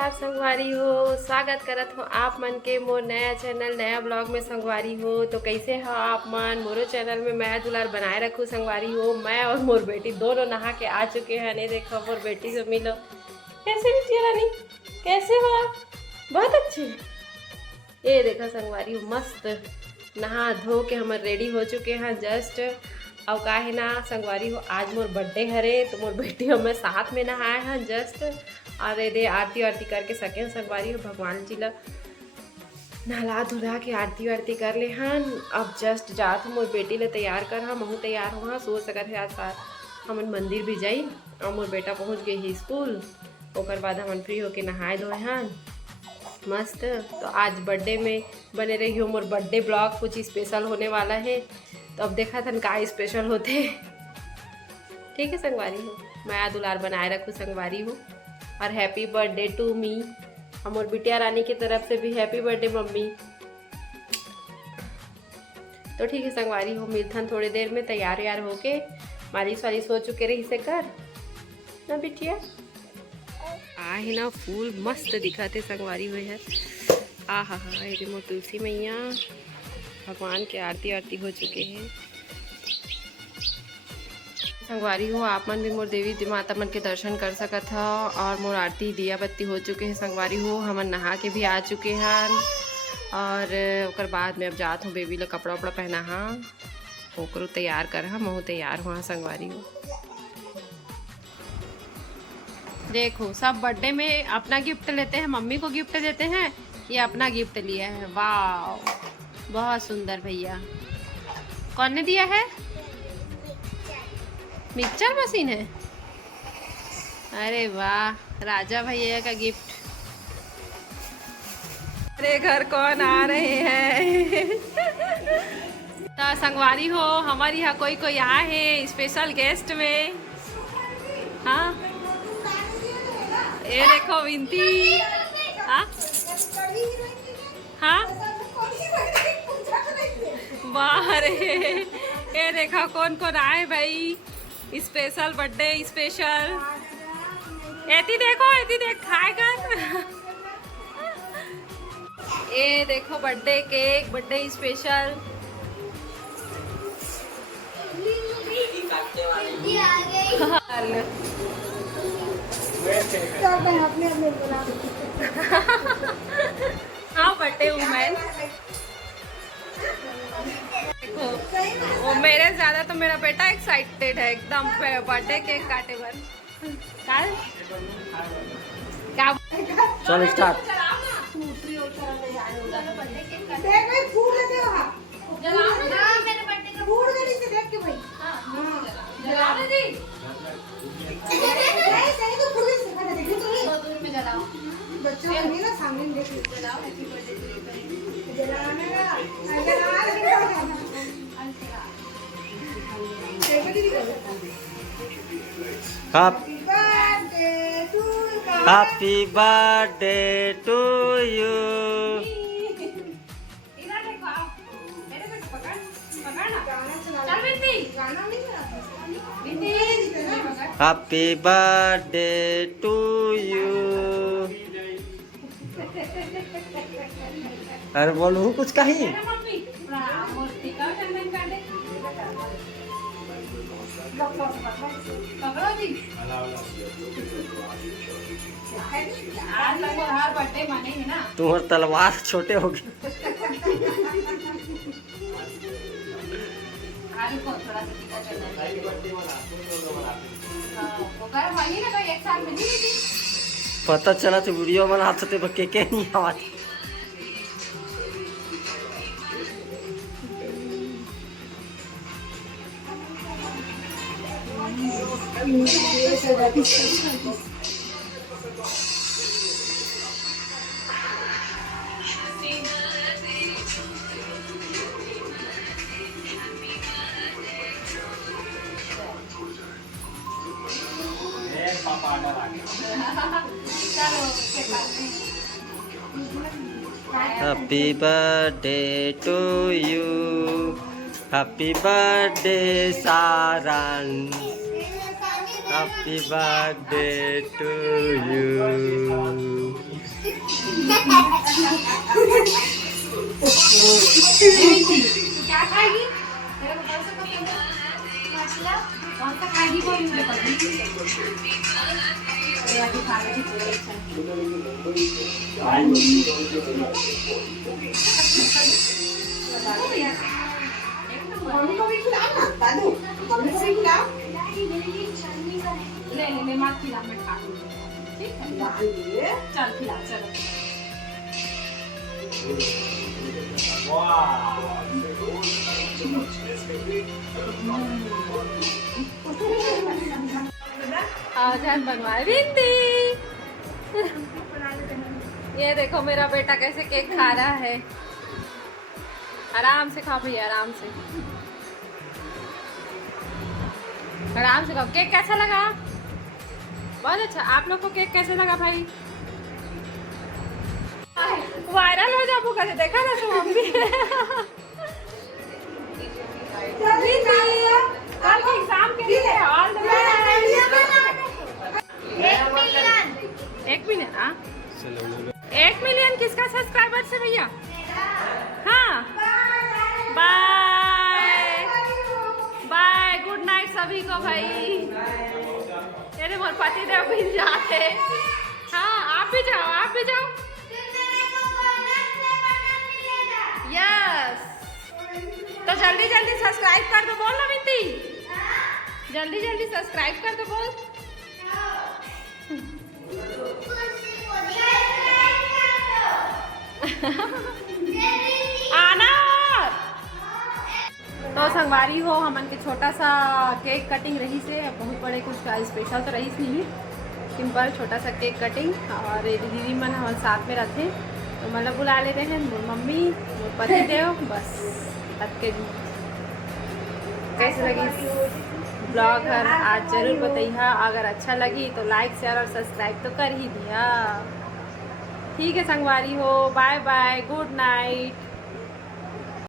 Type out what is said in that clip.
जोहार संगवारी हो। स्वागत करत हो आप मन के मोर नया चैनल नया ब्लॉग में संगवारी हो। तो कैसे हो आप मन? मोरो चैनल में मैं दुलार बनाए रखूँ संगवारी हो। मैं और मोर बेटी दोनों नहा के आ चुके हैं। नहीं देखो मोर बेटी से मिलो। कैसे बिटिया रानी, कैसे हो आप? बहुत अच्छे। ये देखो संगवारी हो, मस्त नहा धो के हम रेडी हो चुके हैं जस्ट। और का है ना संगवारी हो, आज मोर बर्थडे हरे तो मोर बेटी हमें साथ में नहाए हैं जस्ट। और ये आरती वारती करके सके संगवारी हो, भगवान जी ला नहला धुला के आरती वारती कर ले हन। अब जस्ट जात मोर बेटी ले तैयार कर हम हूँ तैयार हुआ सोच सकत है आज हमन मंदिर भी जाई। और मोर बेटा पहुँच गए ही स्कूल। ओकर बाद हमन फ्री होके नहाए धोए हन मस्त। तो आज बर्थडे में बने रही हो, मोर बर्थडे ब्लॉग कुछ स्पेशल होने वाला है। तो अब देखा था का स्पेशल होते। ठीक है संगवारी हो, मैं दुलार बनाए रखूँ संगवारी हो। और हैप्पी बर्थडे टू मी। और बिटिया रानी की तरफ से भी हैप्पी बर्थडे मम्मी। तो ठीक है संगवारी हो, मिलथन थोड़ी देर में तैयार यार होके। मालिश वालिश हो चुके रही से कर ना बिटिया। आहे ना फूल मस्त दिखते संगवारी हुए है। आ हा हा, ये मोर तुलसी मैया भगवान के आरती आरती हो चुके हैं संगवारी हो। आप मन भी मोर देवी माता मन के दर्शन कर सकत हो। और मोर आरती दिया बत्ती हो चुके हैं संगवारी हो। हमन नहा के भी आ चुके हैं। और ओकर बाद में अब जात हूँ बेबी ला कपड़ा उपड़ा पहना हाँ, ओकरो तैयार कर हाँ, महू तैयार हुआ संगवारी हो। देखो सब बर्थडे में अपना गिफ्ट लेते हैं, मम्मी को गिफ्ट देते हैं। ये अपना गिफ्ट लिया है, वाह बहुत सुंदर भैया। कौन ने दिया है? मिक्सचर मशीन है। अरे वाह राजा भैया का गिफ्ट। अरे घर कौन आ रहे हैं? तो संगवारी हो हमारे यहाँ कोई कोई आए हैं स्पेशल गेस्ट में। हाँ ये देखो विनती। हाँ हाँ बाहर ये देखा कौन कौन आए भाई स्पेशल बर्थडे स्पेशल। ऐती देखो ऐती देख खाएगा। ये देखो बर्थडे केक बर्थडे स्पेशल। हाँ बर्थडे वुमेन। देखो वो मेरे ज्यादा तो मेरा बेटा एक्साइटेड है एकदम बर्थडे केक काटे पर। क्या चल start. Happy birthday to you. Happy birthday to you. अरे बोलो कुछ कहीं। तुम्हारे तलवार छोटे हो गए। पता चला तो वीडियो बना सकते बच्चे के नहीं आवाज। Happy birthday to you. Happy birthday Saran. Happy birthday to you. क्या खाएगी? तेरे को कौन सा पसंद है? मतलब कौन सा खाएगी वो मुझे पता नहीं। ये वाली खा रही थी अच्छा। मम्मी को भी खिलाओ ना दादू, मम्मी को भी खिलाओ। ले ले मत खिला, मैं खा लूंगी। ठीक है चल खिला चलो। आज हम बनवाए भिंडी। ये देखो मेरा बेटा कैसे केक खा रहा है। आराम से खाओ भैया, आराम से आराम से खाओ। केक कैसा लगा? बहुत अच्छा। आप लोग को केक कैसे लगा भाई? वायरल हो जाओ कैसे, देखा ना तुम हम भी। कल के एग्जाम के लिए ऑल द बेस्ट। 1 मिलियन हाँ 1 मिलियन किसका सब्सक्राइबर से भैया? हाँ बाय बाय, गुड नाइट सभी को भाई। तेरे मोर पति देव भी जाते। हाँ आप भी जाओ, आप भी जाओ। यस तो जल्दी जल्दी सब्सक्राइब कर दो, बोल ना विंती। जल्दी जल्दी सब्सक्राइब कर दो, बोल। आना तो संगवारी हो हमन के छोटा सा केक कटिंग रही से, बहुत बड़े कुछ का स्पेशल तो रही नहीं, सिंपल छोटा सा केक कटिंग। और दीदी मन हमारे साथ में रहते तो मतलब बुला लेते हैं मोर मम्मी मोर पति देव बस तब के। कैसे लगी ब्लॉग हर आज जरूर बताइए। अगर अच्छा लगी तो लाइक शेयर और सब्सक्राइब तो कर ही दिया। ठीक है संगवारी हो, बाय बाय, गुड नाइट।